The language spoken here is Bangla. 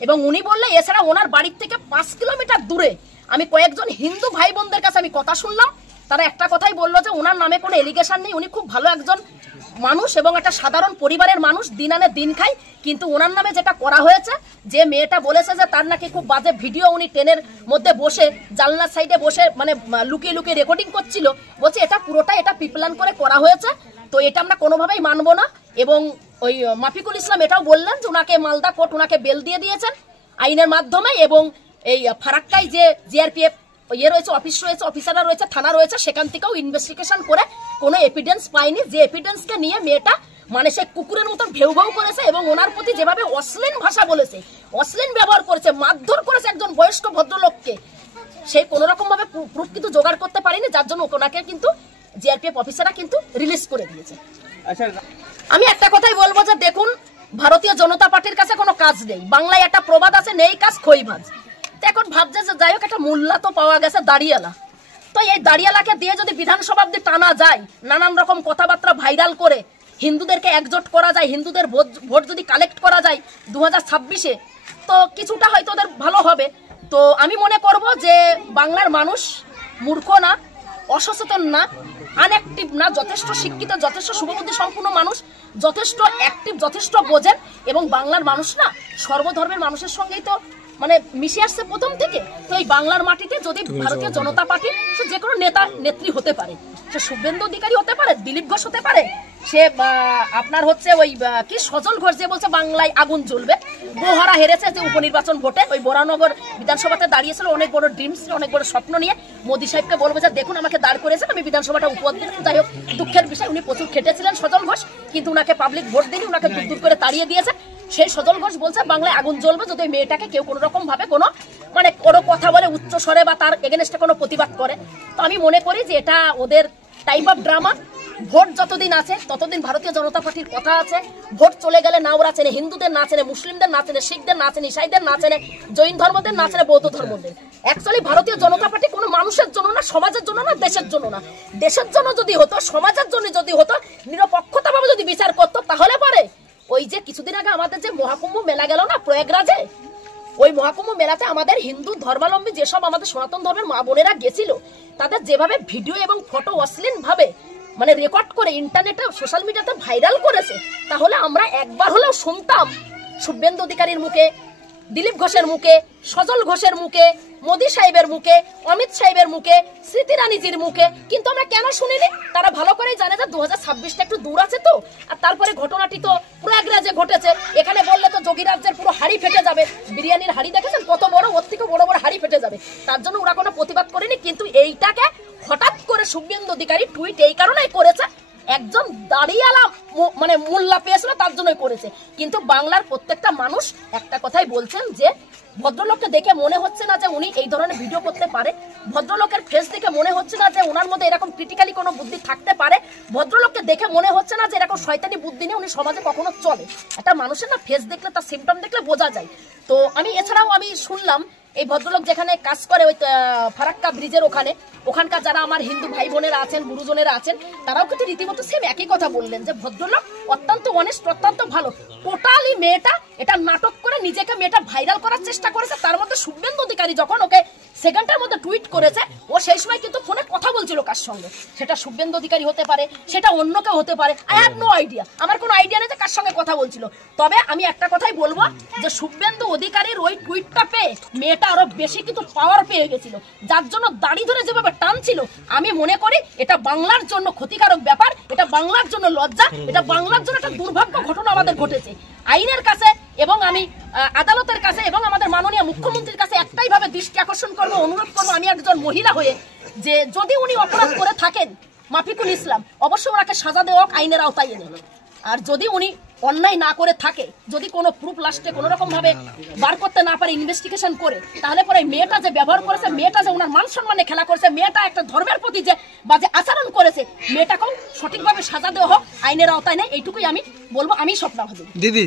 এবং উনি বললে এছাড়া ওনার বাড়ির থেকে 5 কিলোমিটার দূরে আমি কয়েকজন হিন্দু ভাই বোনদের কাছে আমি কথা শুনলাম, তারা একটা কথাই বললো যে ওনার নামে কোনো এলিগেশন নেই, উনি খুব ভালো একজন মানুষ এবং একটা সাধারণ পরিবারের মানুষ, দিন আনে দিন খায়। কিন্তু ওনার নামে যেটা করা হয়েছে, যে মেয়েটা বলেছে যে তার নাকি খুব বাজে ভিডিও উনি ট্রেনের মধ্যে বসে জানলার সাইডে বসে মানে লুকিয়ে লুকিয়ে রেকর্ডিং করছিল, বলছে এটা পুরোটা এটা প্রিপ্ল্যান করে করা হয়েছে, তো এটা আমরা কোনোভাবেই মানবো না। এবং ওই মাফিকুল ইসলাম এটাও বললেন যে ওনাকে মালদা কোর্ট ওনাকে বেল দিয়ে দিয়েছেন আইনের মাধ্যমে, এবং এই ফারাক্কায় যে জিআরপিএফ রয়েছে, অফিস রয়েছে, অফিসাররা রয়েছে, থানা রয়েছে, সেখান থেকেও ইনভেস্টিগেশন করে কোনো এভিডেন্স পায়নি, যে এভিডেন্সকে নিয়ে মেয়েটা মানে সে কুকুরের মতো ভেউ ভেউ করেছে এবং ওনার প্রতি যেভাবে অশ্লীল ভাষা বলেছে, অশ্লীল ব্যবহার করেছে, মারধর করেছে একজন বয়স্ক ভদ্রলোককে, সেই কোনো রকম ভাবে প্রুফ কিন্তু জোগাড় করতে পারেনি, যার জন্য ওনাকে কিন্তু জিআরপিএফ অফিসাররা কিন্তু রিলিজ করে দিয়েছে। আমি একটা কথাই বলবো যে দেখুন, ভারতীয় জনতা পার্টির কাছে কোনো কাজ নেই, বাংলায় একটা প্রবাদ আছে, নেই কাজ খই ভাজ। এখন ভাবছে যে যাই হোক একটা মোল্লা তো পাওয়া গেছে দাঁড়িয়ালা, তো এই দাঁড়িয়ালাকে দিয়ে যদি বিধানসভা অব্দি টানা যায়, নানান রকম কথাবার্তা ভাইরাল করে হিন্দুদেরকে একজোট করা যায়, হিন্দুদের ভোট যদি কালেক্ট করা যায় 2026-এ, তো কিছুটা হয়তো ওদের ভালো হবে। তো আমি মনে করব যে বাংলার মানুষ মূর্খ না, অসচেতন না, আনঅ্যাক্টিভ না, যথেষ্ট শিক্ষিত, যথেষ্ট শুভবুদ্ধি সম্পূর্ণ মানুষ, যথেষ্ট অ্যাক্টিভ, যথেষ্ট বোঝেন, এবং বাংলার মানুষ না সর্বধর্মের মানুষের সঙ্গেই তো মানে মিশে আসছে প্রথম থেকে। তো এই বাংলার মাটিতে যদি ভারতীয় জনতা পার্টির সে যে কোনো নেতা নেত্রী হতে পারে, সে শুভেন্দু অধিকারী হতে পারে, দিলীপ ঘোষ হতে পারে, সে আপনার হচ্ছে ওই কি সজল ঘোষ যে বলছে বাংলায় আগুন জ্বলবে, গোহারা হেরেছে যে উপনির্বাচন ভোটে, ওই বরানগর বিধানসভাতে দাঁড়িয়েছিল অনেক বড় ড্রিমস, অনেক বড় স্বপ্ন নিয়ে, মোদী সাহেবকে বলবে যে দেখুন আমাকে দাঁড় করেছেন, আমি বিধানসভাটা উপহার দিন। যাই হোক, দুঃখের বিষয় উনি প্রচুর খেটেছিলেন সজল ঘোষ, কিন্তু উনাকে পাবলিক ভোট দিন, উনাকে দূর দূর করে তাড়িয়ে দিয়েছে। সেই সজল ঘোষ বলছে বাংলায় আগুন জ্বলবে যদি মেয়েটাকে কেউ কোনো রকম ভাবে কোনো মানে কোনো কথা বলে উচ্চ স্বরে বা তার এগেনস্টে কোনো প্রতিবাদ করে। তো আমি মনে করি যে এটা ওদের টাইপ অফ ড্রামা। ভোট যতদিন আছে ততদিন ভারতীয় জনতা পার্টির কথা আছে, ভোট চলে গেলে না ওরা চেনে, হিন্দুদের না চেনে, মুসলিমদের না চেনে, শিখদের না চেনে, ইসাইদের না চেনে, জৈন ধর্মদের না চেনে, বৌদ্ধ ধর্মদের। অ্যাকচুয়ালি ভারতীয় জনতা পার্টি কোনো মানুষের জন্য না, সমাজের জন্য না, দেশের জন্য না। দেশের জন্য যদি হতো, সমাজের জন্য যদি হতো, নিরপেক্ষতাভাবে যদি বিচার করতো, তাহলে পরে ওই যে কিছুদিন আগে আমাদের যে মহাকুম্ভ মেলা গেল না প্রয়াগরাজে, ওই মহাকুম্ভ মেলাতে আমাদের হিন্দু ধর্মাবলম্বী যেসব আমাদের সনাতন ধর্মের মা বোনেরা গেছিল, তাদের যেভাবে ভিডিও এবং ফটো অশ্লীল ভাবে মানে রেকর্ড করে ইন্টারনেটে সোশ্যাল মিডিয়াতে ভাইরাল করেছে, তাহলে আমরা একবার হলেও শুনতাম শুভেন্দু অধিকারীর মুখে, দিলীপ ঘোষের মুখে, সজল ঘোষের মুখে, মোদী সাহেবের মুখে, অমিত সাহেবের মুখে, স্মৃতি রানীজির মুখে, কিন্তু আমরা কেন শুনিনি? তারা ভালো করেই জানে যে 2026টা একটু দূর আছে তো, আর তারপরে ঘটনাটি তো প্রয়াগরাজে ঘটেছে, এখানে বললে তো যোগীরাজ্যের পুরো হাড়ি ফেটে যাবে, বিরিয়ানির হাড়ি দেখেছেন কত বড়, ওর থেকে বড় বড় হাড়ি ফেটে যাবে, তার জন্য ওরা কোনো প্রতিবাদ করেনি। কিন্তু এইটাকে হঠাৎ করে শুভেন্দু অধিকারী টুইট এই কারণেই করেছে, একজন দাঁড়িয়ালা মানে মোল্লা পেয়েছিল তার জন্যই করেছে। কিন্তু বাংলার প্রত্যেকটা মানুষ একটা কথাই বলছেন যে ভদ্রলোককে দেখে মনে হচ্ছে না যে উনি এই ধরনের ভিডিও করতে পারে, ভদ্রলোকের ফেস দেখে মনে হচ্ছে না যে ওনার মধ্যে এরকম ক্রিটিক্যালি কোনো বুদ্ধি থাকতে পারে, ভদ্রলোককে দেখে মনে হচ্ছে না যে এরকম শয়তানি বুদ্ধি নিয়ে উনি সমাজে কখনো চলে। একটা মানুষের না ফেস দেখলে, তার সিমটম দেখলে বোঝা যায়। তো আমি এছাড়াও আমি শুনলাম এই ভদ্রলোক যেখানে কাজ করে ওই ফারাক্কা ব্রিজের ওখানকার যারা আমার হিন্দু ভাই বোনেরা আছেন, গুরুজনেরা আছেন, তারাও কিন্তু রীতিমতো সেম একই কথা বললেন যে ভদ্রলোক অত্যন্ত অনেস্ট, অত্যন্ত ভালো। টোটালি মেয়েটা এটা নাটক করে নিজেকে মেয়েটা ভাইরাল করার চেষ্টা করেছে। তার মধ্যে শুভেন্দু অধিকারী যখন ওকে সেকেন্ডের মধ্যে টুইট করেছে, ও সেই সময় কিন্তু ফোনে কথা বলছিল কার সঙ্গে, সেটা শুভেন্দু অধিকারী হতে পারে, সেটা অন্য কেউ হতে পারে, আই হ্যাভ নো আইডিয়া, আমার কোনো আইডিয়া নেই যে কার সঙ্গে কথা বলছিল। তবে আমি একটা কথাই বলবো যে শুভেন্দু অধিকারীর ওই টুইটটা পেয়ে মেয়েটা আরো বেশি কিন্তু পাওয়ার পেয়ে গেছিল, যার জন্য দাড়ি ধরে যেভাবে টানছিল, আমি মনে করি এটা বাংলার জন্য ক্ষতিকারক ব্যাপার, এটা বাংলার জন্য লজ্জা, এটা বাংলার জন্য একটা দুর্ভাগ্য ঘটনা আমাদের ঘটেছে। আইনের কাছে এবং আমি আদালতের কাছে এবং আমাদের মাননীয় মুখ্যমন্ত্রীর কাছে একটাই ভাবে দৃষ্টি আকর্ষণ করবো, অনুরোধ করবো, আমি একজন মহিলা হয়ে, যে যদি উনি অপরাধ করে থাকেন মাফিকুল ইসলাম, অবশ্যই ওনাকে সাজা দেওয়া আইনের আওতায় এনে, আর যদি উনি অন্যায় না করে থাকে, যদি কোনো প্রুফ লাস্টে কোনো রকম ভাবে বার করতে না পারে ইনভেস্টিগেশন করে, তাহলে পরে মেয়েটা যে ব্যবহার করেছে, মেয়েটা যে ওনার মান সম্মানে খেলা করেছে, মেয়েটা একটা ধর্মের প্রতি যে বাজে আচরণ করেছে, মেয়েটাকেও সঠিকভাবে সাজা দেওয়া হোক, আইনের আওতায় নেই, এইটুকুই আমি বলবো। আমি স্বপ্ন দিদি